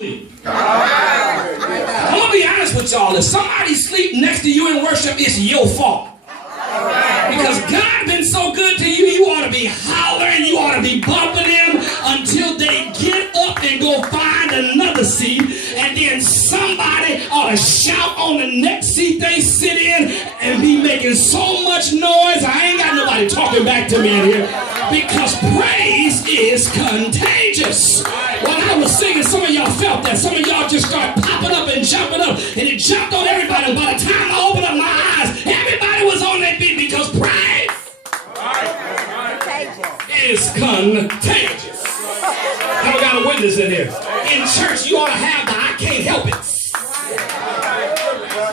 I'm gonna be honest with y'all. If somebody sleep next to you in worship, it's your fault. Because God been so good to you, you ought to be hollering, you ought to be bumping them until they get up and go find another seat, and then somebody ought to shout on the next seat they sit in and be making so much noise. I ain't got nobody talking back to me in here, because praise is contagious. When I was singing, some of y'all felt that. Some of y'all just started popping up and jumping up, and it jumped on everybody. And by the time I opened up my eyes, everybody was on that beat, because praise is contagious. I got a witness in here. In church, you ought to have the I can't help it.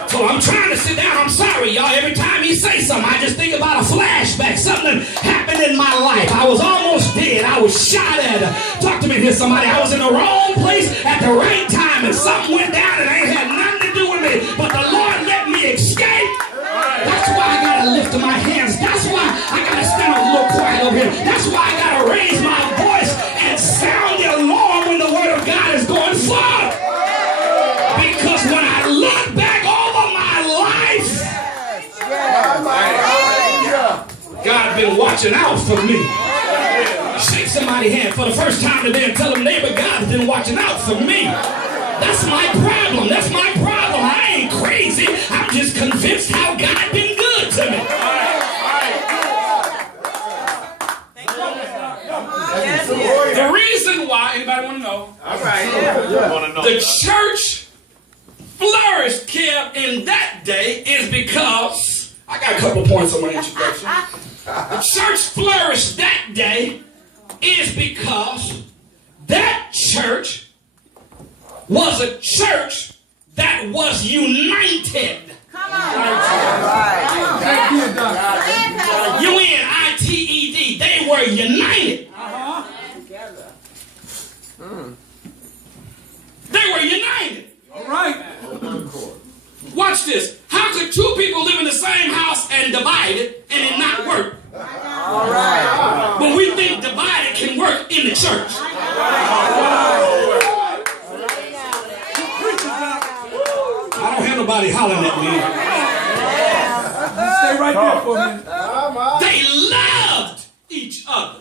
So I'm trying to sit down. I'm sorry, y'all. Every time he say something, I just think about a flashback. Something happened in my life. I was almost dead. I was shot at. Talk to me here, somebody. I was in the wrong place at the right time, and something went down and ain't had nothing to do with me. But the Lord let me escape. That's why I gotta lift my hands. That's why I gotta stand a little quiet over here. That's why I gotta raise my voice and sound the alarm when the word of God is going forth. Because when I look back over my life, God's been watching out for me. Shake somebody's hand for the first time today and tell them, neighbor, God's been watching out for me. That's my problem. That's my problem. I ain't crazy. I'm just convinced how God been good to me. The reason why, anybody want to know? All right. The church flourished, Kev, in that day is because, I got a couple points on my introduction. The church flourished that day is because that church was a church that was united. Come on. U-N-I-T-E-D. They were united. They were united. All right. Watch this. How could two people live in the same house and divided and it not work? All right. But we think divided can work in the church. I don't have nobody hollering at me. Stay right there for a minute. They loved each other.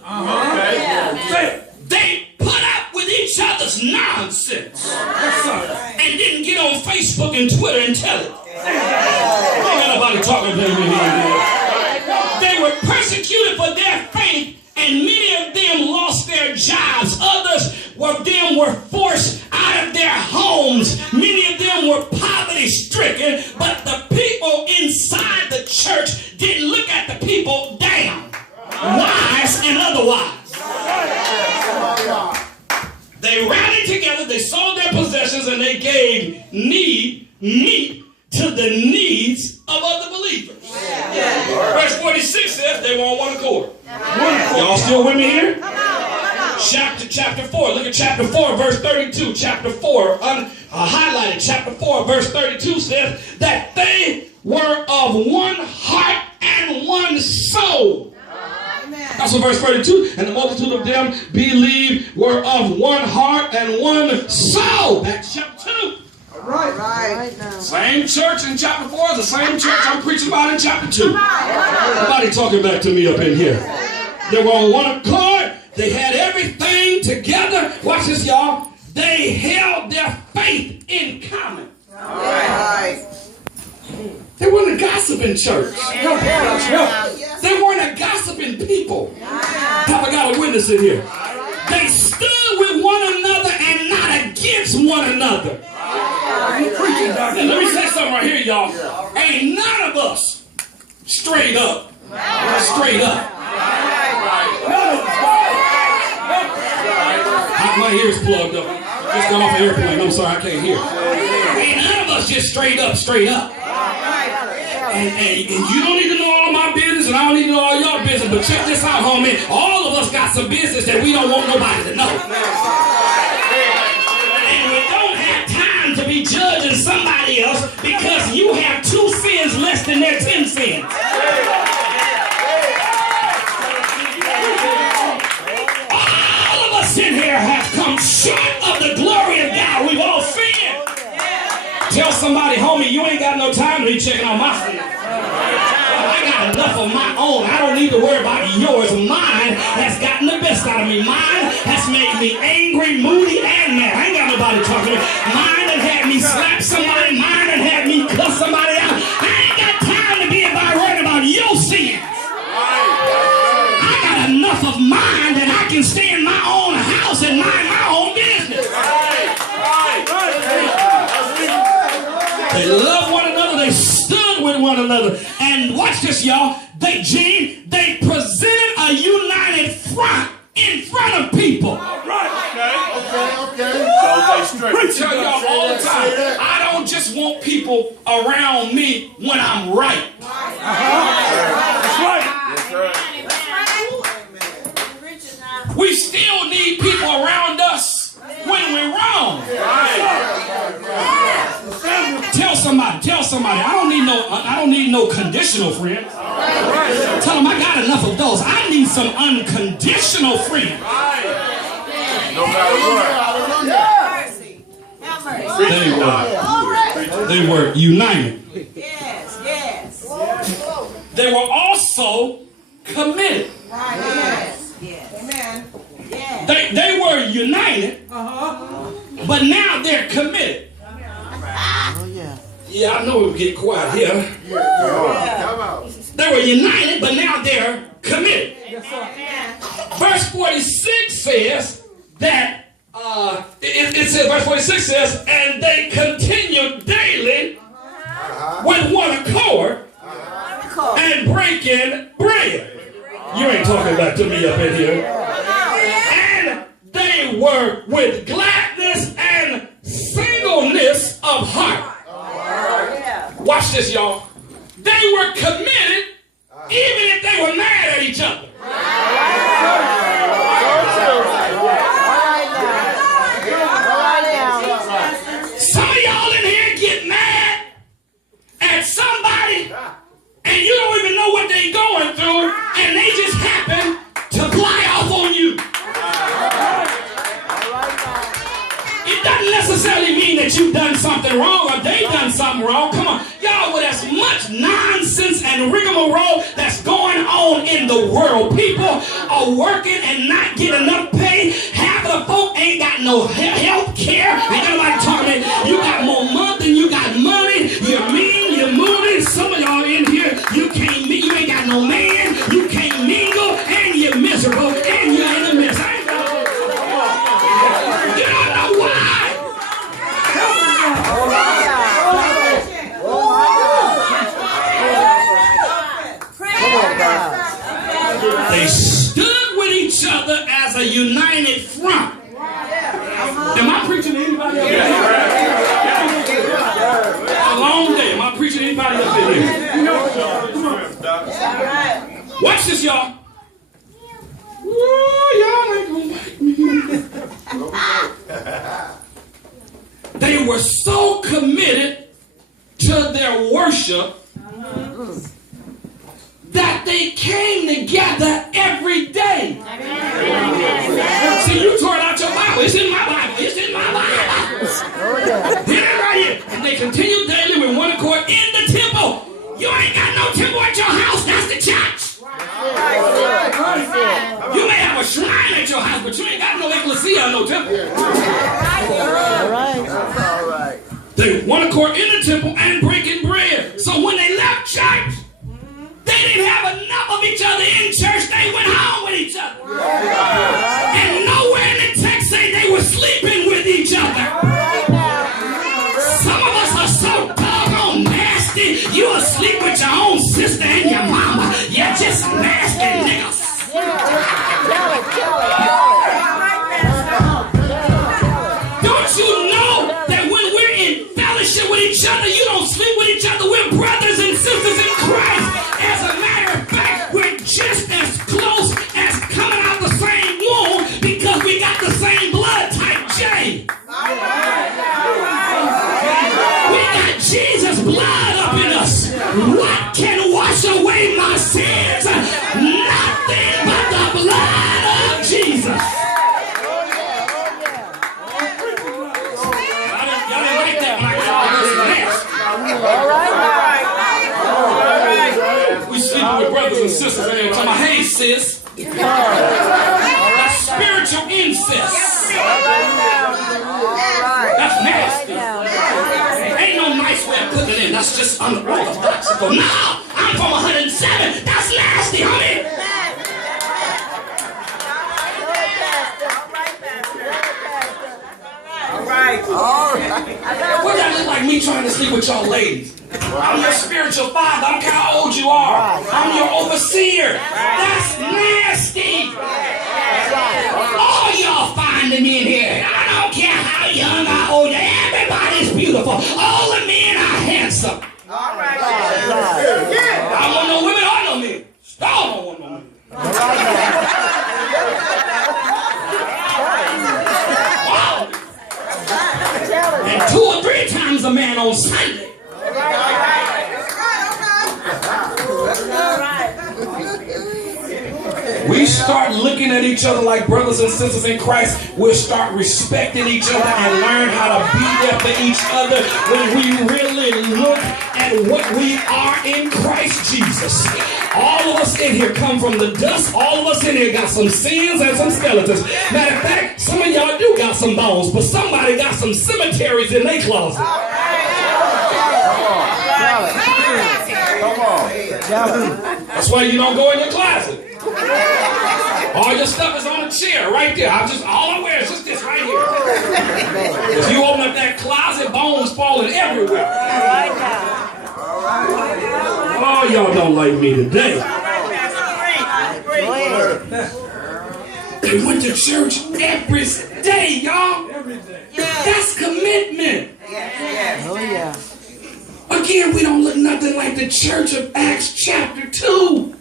They put up with each other's nonsense. And didn't get on Facebook and Twitter and tell it. Ain't got nobody talking to me here. They were persecuted for their faith, and many of them lost their jobs. Others were forced out of their homes. Many of them were poverty stricken, but the people inside the church didn't look at the people down, wise and otherwise. They rallied together, they sold their possessions, and they gave meat to the needs of other believers. Verse 46 says they were on one accord. Y'all still with me here? Chapter 4. Look at chapter 4, verse 32. Chapter 4, highlighted. Chapter 4, verse 32 says that they were of one heart and one soul. That's what verse 32. And the multitude of them believed were of one heart and one soul. That's chapter 2. Right. Same church in chapter 4 is the same church I'm preaching about in chapter 2. Nobody talking back to me up in here. They were on one accord. They had everything together. Watch this, y'all. They held their faith in common. All right. They weren't a gossiping church. They weren't a gossiping people. Have I got a witness in here? They stood with one another and not against one another. Now, let me say something right here, y'all. Ain't none of us straight up. Straight up. My ears plugged up. Just got off an airplane. I'm sorry, I can't hear. Ain't none of us just straight up. And you don't need to know all my business, and I don't need to know all your business. But check this out, homie. All of us got some business that we don't want nobody to know. And we don't have time to be judging somebody else because you have 2 sins less than their 10 sins. All of us in here have come short of the glory of God. We've Tell somebody, homie, you ain't got no time to be checking on my stuff. I got enough of my own. I don't need to worry about yours. Mine has gotten the best out of me. Mine has made me angry, moody, and mad. I ain't got nobody talking to me. Mine has had me slap somebody. Mine has had me cuss somebody out. I ain't got time to be worried about your sins. I got enough of mine that I can stay in my own house and mind my own business. They love one another. They stood with one another. And watch this, y'all. They presented a united front in front of people. Okay. I tell y'all all the time, I don't just want people around me when I'm right. That's right. We still need people around us when we're wrong. Tell somebody, I don't need no conditional friends. Tell them I got enough of those. I need some unconditional friends. No matter what. They were united. Yes, yes. They were also committed. Yes, yes. Amen. Yes. They were united, but now they're committed. Yeah, I know we'll get quiet here. They were united, but now they're committed. Verse 46 says that, it says, verse 46 says, and they continued daily with one accord and breaking bread. You ain't talking back to me up in here. And they were with gladness and singleness of heart. Watch this, y'all. They were committed even if they were mad at each other. Some of y'all in here get mad at somebody and you don't even know what they're going through and they just happen to fly off on you. It doesn't necessarily mean that you've done something wrong or they've done something wrong. Come on. Y'all, with as much nonsense and rigmarole that's going on in the world, people are working and not getting enough pay. Half of the folk ain't got no health care. Ain't nobody talking about you got more money than you got money. You're mean, you're moody. Some of y'all in here, you ain't got no man. You can't mingle and you're miserable and you're in a mess. You don't know why. They stood with each other as a united front. Am I preaching to anybody up in here? A long day. Am I preaching to anybody up in here? Watch this, y'all. Ooh, y'all ain't gonna like me. They were so committed to their worship that they came together every day. See, you tore it out your Bible. It's in my Bible. It's in my Bible. Here it right here. And they continued daily with one accord in the temple. You ain't got no temple at your house. That's the church. You may have a shrine at your house, but you ain't got no ecclesia, no temple. All right. They one accord in the temple and breaking bread. So when they left church, they didn't have enough of each other in church. They went home with each other. And nowhere in the text say they were sleeping with each other. Some of us are so doggone nasty. You asleep with your own sister and your mama. You're just nasty niggas. Don't you know that when we're in fellowship with each other, you don't sleep with each other. We're brothers and sisters in Christ. As a matter of fact, we're just as close as coming out the same womb because we got the same blood type J. We got Jesus' blood up in us. What can wash away my sins? Nothing but the blood of Jesus. Y'all didn't like that. We sleeping with brothers and sisters and they're talking about, hey sis. That's spiritual incest. That's nasty. Ain't no nice way of putting it in. That's just unorthodox. No, I'm from 107. That's nasty, honey. What that look like me trying to sleep with y'all ladies? I'm your spiritual father. I don't care how old you are. I'm your overseer. That's nasty. All y'all finding me in here. I don't care how young or old. Everybody's beautiful. All the men are handsome. I don't want no women or no men. Still don't want no men. And 2 or 3 times a man on Sunday. We start looking at each other like brothers and sisters in Christ. We'll start respecting each other and learn how to be there for each other when we really look at what we are in Christ Jesus. All of us in here come from the dust. All of us in here got some sins and some skeletons. Matter of fact, some of y'all do got some bones, but somebody got some cemeteries in their closet. Come on. That's why you don't go in your closet. All your stuff is on a chair right there. All I wear is just this right here. If you open up that closet, bones falling everywhere. Oh, y'all don't like me today. They went to church every day, y'all. That's commitment. Oh, yeah. Again, we don't look nothing like the Church of Acts chapter 2.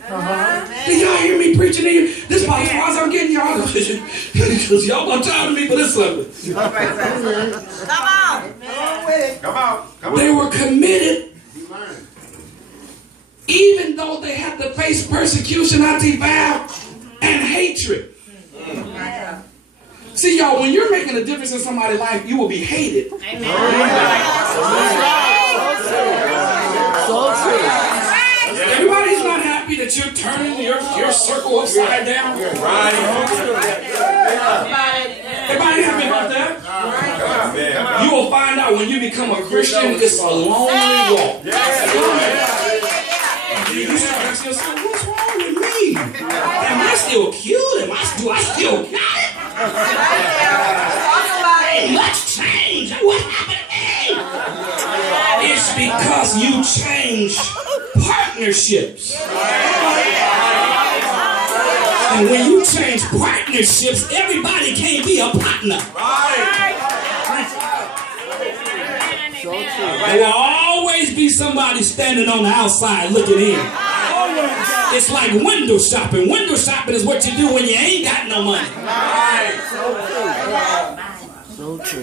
Did y'all hear me preaching here? This is about as far as I'm getting y'all. Because y'all got tired of me for this Sunday. Come on. They were committed. Even though they had to face persecution, anti-vow, and hatred. See, y'all, when you're making a difference in somebody's life, you will be hated. Everybody's not happy that you're turning your circle upside down. Everybody happy about that? You will find out when you become a Christian, it's a lonely walk. You start asking yourself, what's wrong with me? Am I still cute? Do I still got it? Ain't much change. What happened to me? It's because you changed partnerships. And when you change partnerships, everybody can't be a partner. There will always be somebody standing on the outside looking in. It's like window shopping. Window shopping is what you do when you ain't got no money.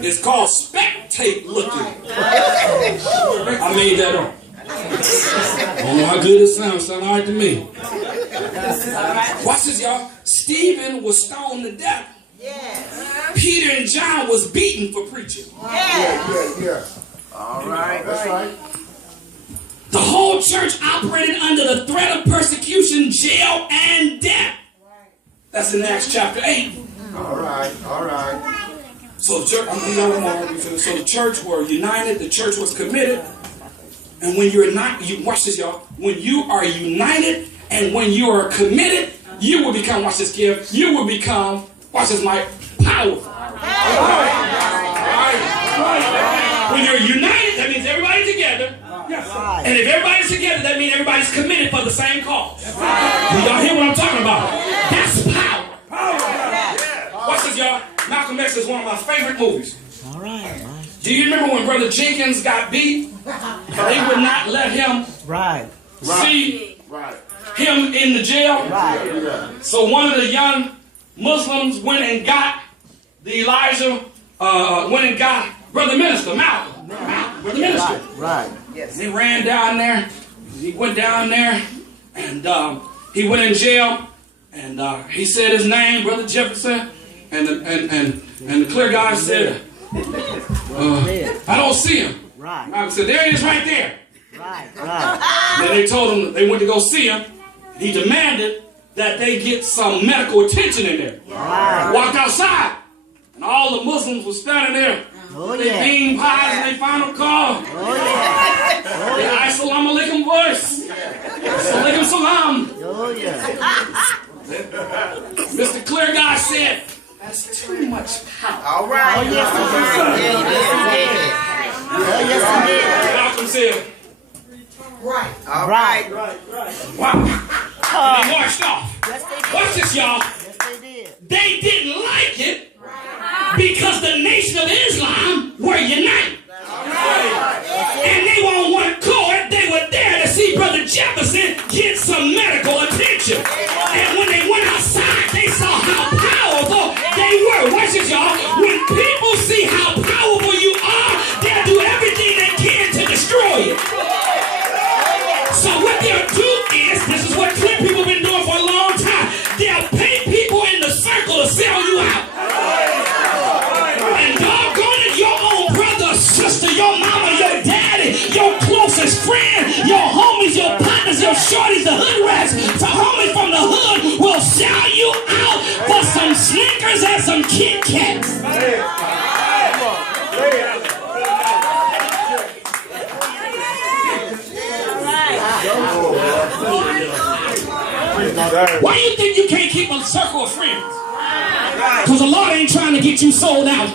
It's called spectate looking. I made that up. I don't know how good it sounds. It sounds all right to me. Watch this, y'all. Stephen was stoned to death. Peter and John was beaten for preaching. All right. That's right. The whole church operated under the threat of persecution, jail, and death. That's in Acts chapter 8. All right. So the church were united. The church was committed. And when you're not, watch this, y'all. When you are united and when you are committed, you will become, watch this, Kev, you will become, watch this, Mike, powerful. When you're united, that means everybody's together. And if everybody's together, that means everybody's committed for the same cause. Y'all hear what I'm talking about? That's power. Watch this, y'all. Malcolm X is one of my favorite movies. Do you remember when Brother Jenkins got beat? They would not let him see him in the jail. So one of the young Muslims went and got went and got Brother Minister, Malcolm. Brother Minister. He ran down there. He went down there and he went in jail and he said his name, Brother Jefferson, and the clear guy said, I don't see him. Malcolm said, there he is right there. Then they told him, they went to go see him. He demanded that they get some medical attention in there. Walked outside, and all the Muslims were standing there. They bean pies and they final call. The Assalamu alaikum voice. Alaikum salam. Mr. Clear Guy said, that's too much power. All right. Malcolm said, Right. All right. wow. And they marched off. Watch this, y'all. They didn't like it because the Nation of Islam were united. And they were on one accord. They were there to see Brother Jefferson get some medical attention. And when they went outside, they saw how powerful they were. Watch this, y'all. When people see how powerful you are, they'll do everything they can to destroy it. So what they'll do is, this is what clear people have been doing for a long time. They'll pay people in the circle to sell you out. And doggone it, your own brother, sister, your mama, your daddy, your closest friend, your homies, your partners, your shorties, the hood rats, the homies from the hood will sell you out for some Snickers and some Kit Kats. Why do you think you can't keep a circle of friends? Because the Lord ain't trying to get you sold out.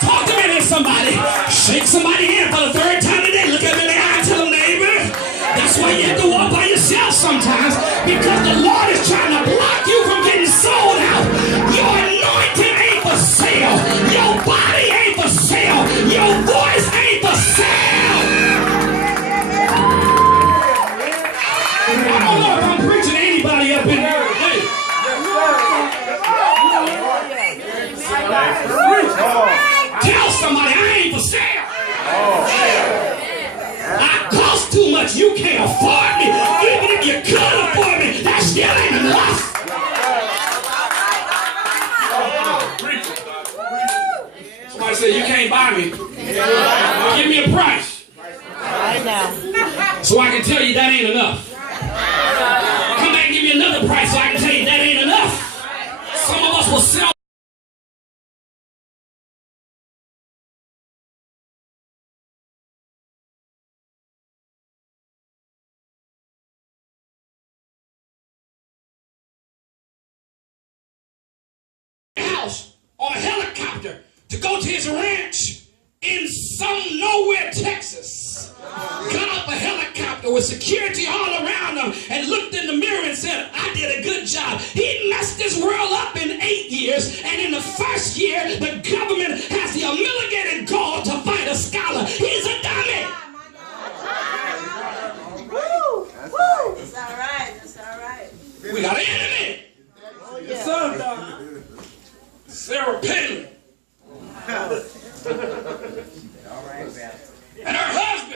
Talk to me to somebody. Shake somebody hand for the third time today. Look at me in the eye and tell them, neighbor. That's why you have to walk by yourself sometimes. Because the Lord is trying to block you from getting sold out. Your anointing ain't for sale. Your body ain't for sale. Your voice ain't for sale. I don't know if I'm preaching to anybody up in here today. Tell somebody I ain't for sale. I cost too much. You can't afford me. Even if you could afford me, that still ain't enough. Somebody said you can't buy me. Give me a price. Right now. So I can tell you that ain't enough. Come back and give me another price so I can tell you that ain't enough. Some of us will sell house on a helicopter to go to his ranch in some nowhere, Texas. Got off a helicopter with security all around him and looked in the mirror and said, I did a good job. He messed this world up in 8 years, and in the first year, the